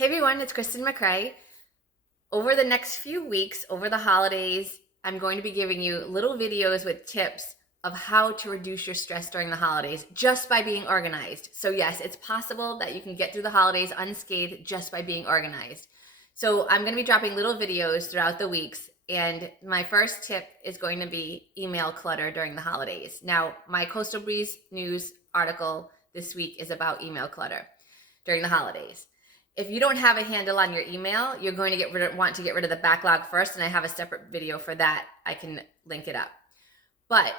Hey everyone, it's Kristen McCrae. Over the next few weeks, over the holidays, I'm going to be giving you little videos with tips of how to reduce your stress during the holidays just by being organized. So yes, it's possible that you can get through the holidays unscathed just by being organized. So I'm going to be dropping little videos throughout the weeks, and my first tip is going to be email clutter during the holidays. Now, my Coastal Breeze News article this week is about email clutter during the holidays. If you don't have a handle on your email, you're going to want to get rid of the backlog first, and I have a separate video for that. I can link it up. But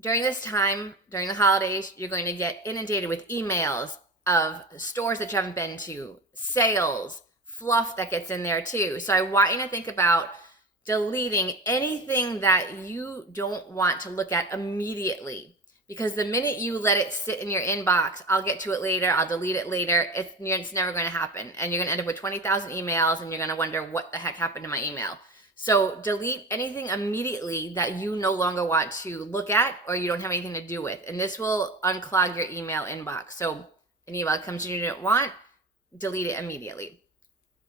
during this time, during the holidays, you're going to get inundated with emails of stores that you haven't been to, sales, fluff that gets in there too. So I want you to think about deleting anything that you don't want to look at immediately. Because the minute you let it sit in your inbox, I'll get to it later, I'll delete it later, it's never going to happen. And you're going to end up with 20,000 emails, and you're going to wonder what the heck happened to my email. So delete anything immediately that you no longer want to look at or you don't have anything to do with. And this will unclog your email inbox. So an email comes in you didn't want, delete it immediately.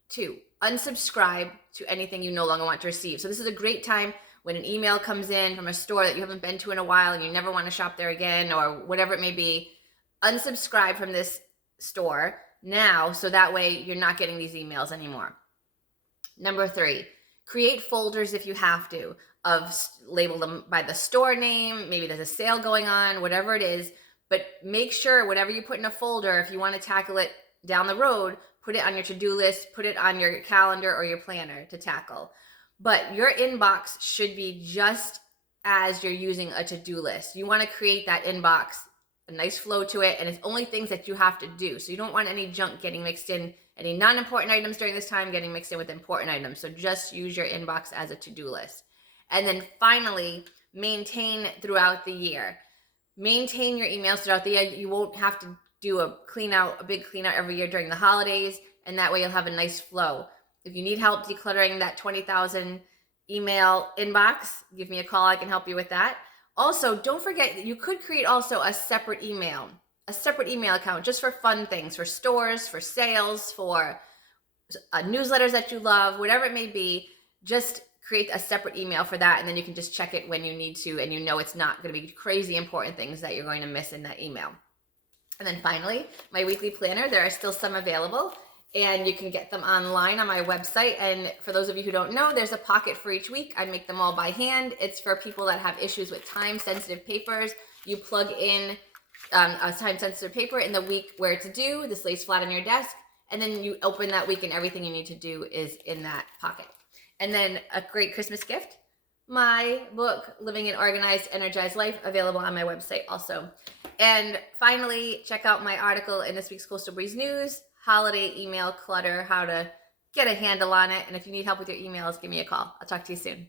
2, unsubscribe to anything you no longer want to receive. So this is a great time when an email comes in from a store that you haven't been to in a while and you never want to shop there again or whatever it may be. Unsubscribe from this store now so that way you're not getting these emails anymore. Number 3, create folders if you have to, label them by the store name. Maybe there's a sale going on, whatever it is, but make sure whatever you put in a folder, if you want to tackle it down the road, put it on your to-do list, put it on your calendar or your planner to tackle. But your inbox should be just as you're using a to-do list. You want to create that inbox, a nice flow to it, and it's only things that you have to do. So you don't want any junk getting mixed in, any non-important items during this time getting mixed in with important items. So just use your inbox as a to-do list. And then finally, maintain throughout the year. Maintain your emails throughout the year. You won't have to do a big clean out every year during the holidays, and that way you'll have a nice flow. If you need help decluttering that 20,000 email inbox, give me a call. I can help you with that. Also, don't forget that you could create also a separate email account just for fun things, for stores, for sales, for newsletters that you love, whatever it may be. Just create a separate email for that, and then you can just check it when you need to, and you know it's not going to be crazy important things that you're going to miss in that email. And then finally, my weekly planner, there are still some available, and you can get them online on my website. And for those of you who don't know, there's a pocket for each week. I make them all by hand. It's for people that have issues with time-sensitive papers. You plug in a time-sensitive paper in the week where it's due. This lays flat on your desk, and then you open that week and everything you need to do is in that pocket. And then a great Christmas gift, my book, Living an Organized, Energized Life, available on my website also. And finally, check out my article in this week's Coastal Breeze News, Holiday Email Clutter, how to get a handle on it. And if you need help with your emails, give me a call. I'll talk to you soon.